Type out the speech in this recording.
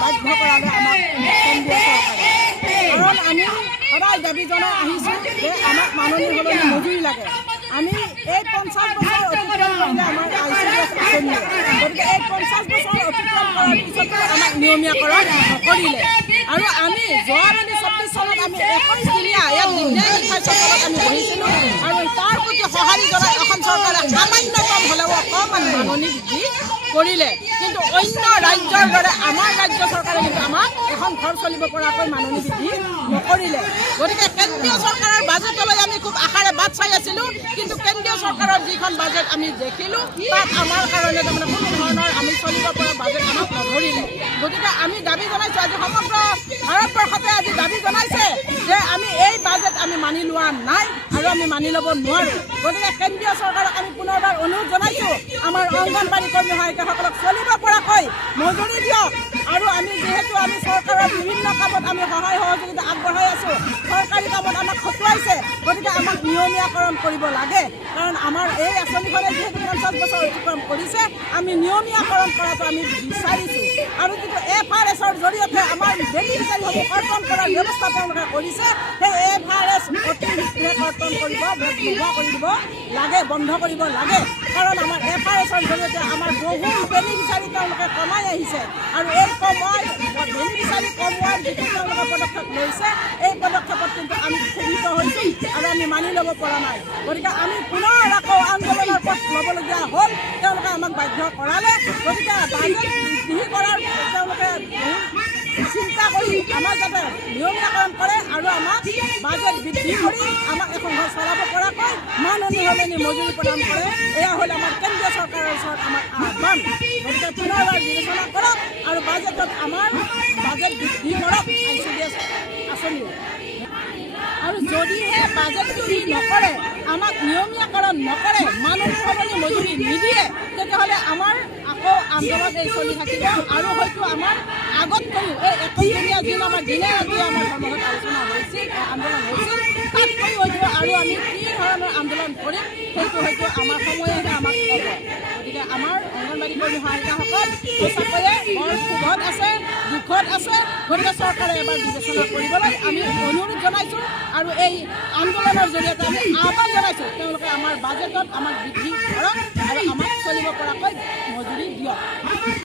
বাধ্য কৰালে আমাক কেন্দ্ৰীয় চৰকাৰে। কাৰণ আমি সদায় দাবী জনাই আহিছোঁ যে আমাক মাননি সলনি মজুৰি লাগে। আমি এই 50 বছৰ অতিক্ৰম কৰিলে আমাৰ ICDS আঁচনিয়ে, গতিকে এই 50 বছৰ অতিক্ৰম কৰাৰ পিছতো আমাক নিয়মীয়াকৰণ নকৰিলে। আৰু আমি যোৱাবাৰী 24 চনত আমি 21 দিনীয়া ইয়াত দিনদীয়া শিক্ষা চক্ৰত আমি বহিছিলোঁ আৰু তাৰ প্ৰতি সঁহাৰি জনাই অসম চৰকাৰে সামান্যতম হ'লেও অকণমান মাননি বৃদ্ধি কৰিলে। কিন্তু অন্য ৰাজ্যৰ দৰে আমাৰ ৰাজ্য চৰকাৰে কিন্তু আমাক এখন ঘৰ চলিব পৰাকৈ মাননি বৃদ্ধি নকৰিলে। গতিকে কেন্দ্ৰীয় চৰকাৰৰ বাজেটলৈ আমি খুব আশাৰে বাট চাই আছিলোঁ, কিন্তু কেন্দ্ৰীয় চৰকাৰৰ যিখন বাজেট আমি দেখিলোঁ তাত আমাৰ কাৰণে তাৰমানে কোনো ধৰণৰ আমি চলিব পৰা বাজেট আমাক নধৰিলে। গতিকে আমি দাবী জনাইছোঁ, আজি সমগ্ৰ ভাৰতবৰ্ষতে আজি দাবী জনাইছে যে আমি এই বাজেট আমি মানি লোৱা নাই আৰু আমি মানি ল'ব নোৱাৰোঁ। গতিকে কেন্দ্ৰীয় চৰকাৰক আমি পুনৰবাৰ অনুৰোধ জনাইছোঁ, আমাৰ অংগনবাড়ী কৰ্মী সহায়িকাসকলক চলিব পৰাকৈ মজুৰি দিয়ক। আৰু আমি যিহেতু আমি চৰকাৰৰ বিভিন্ন কামত আমি সহায় সহযোগিতা আগবঢ়াই আছোঁ, চৰকাৰী কামত আমাক খটুৱাইছে, গতিকে আমাক নিয়মীয়াকৰণ কৰিব লাগে। কাৰণ আমাৰ এই আঁচনিখনে যিহেতু 50 বছৰ অতিক্ৰম কৰিছে, আমি নিয়মীয়াকৰণ কৰাটো আমি বিচাৰিছোঁ। আৰু যিটো FRSৰ জৰিয়তে আমাৰ বেনিফিচিয়াৰীসমূহ কৰ্তন কৰাৰ ব্যৱস্থা তেওঁলোকে কৰিছে, সেই FRS অতি শীঘ্ৰে কৰ্তন কৰিব, নোহোৱা কৰি দিব লাগে, বন্ধ কৰিব লাগে। কাৰণ আমাৰ FRSৰ জৰিয়তে আমাৰ বহু বেনিফিচিয়াৰী তেওঁলোকে কমাই আহিছে আৰু এই বেনিফিচিয়াৰী কমোৱাৰ যিটো তেওঁলোকে পদক্ষেপ লৈছে, এই পদক্ষেপত কিন্তু আমি ক্ষুভিত হৈছোঁ আৰু আমি মানি ল'ব পৰা নাই। গতিকে আমি পুনৰ আকৌ আন্দোলনৰ পথ ল'বলগীয়া হ'ল, তেওঁলোকে আমাক বাধ্য কৰালে। গতিকে বাজেট বৃদ্ধি কৰাৰ তেওঁলোকে চিন্তা কৰি আমাক যাতে নিয়মীয়াকৰণ কৰে আৰু আমাক বাজেট বৃদ্ধি কৰি আমাক এখন ঘৰ চলাব পৰাকৈ মাননি সলনি মজুৰি প্ৰদান কৰে, এয়া হ'ল আমাৰ কেন্দ্ৰীয় চৰকাৰৰ ওচৰত আমাৰ আহ্বান। গতিকে পুনৰবাৰ বিবেচনা কৰক আৰু বাজেটত আমাৰ বাজেট বৃদ্ধি কৰক ICDS আঁচনিয়ে। আৰু যদিহে বাজেটটো নকৰে, আমাক নিয়মীয়াকৰণ নকৰে, মাননি সলনি মজুৰি নিদিয়ে, তেতিয়াহ'লে আমাৰ আকৌ আন্দোলন এই চলি থাকিব আৰু হয়তো আমাৰ আগতকৈও এই 21 দিনীয়া দিন আমাৰ দিনে ৰাতিয়ে আমাৰ ধৰ্মঘট আলোচনা হৈছিল, আন্দোলন হৈছিল, তাতকৈও হয়তো আৰু আমি কি ধৰণৰ আন্দোলন কৰিম সেইটো হয়তো আমাৰ সময়েহে আমাক ক'ব। গতিকে আমাৰ অংগনবাড়ী কৰ্মী সহায়িকাসকল সঁচাকৈয়ে বৰ ক্ষোভত আছে, দুখত আছে। গতিকে চৰকাৰে এবাৰ বিবেচনা কৰিবলৈ আমি অনুৰোধ জনাইছোঁ আৰু এই আন্দোলনৰ জৰিয়তে আমি আহ্বান জনাইছোঁ, তেওঁলোকে আমাৰ বাজেটত আমাক বৃদ্ধি কৰক আৰু আমাক চলিব পৰাকৈ মজুৰি দিয়ক।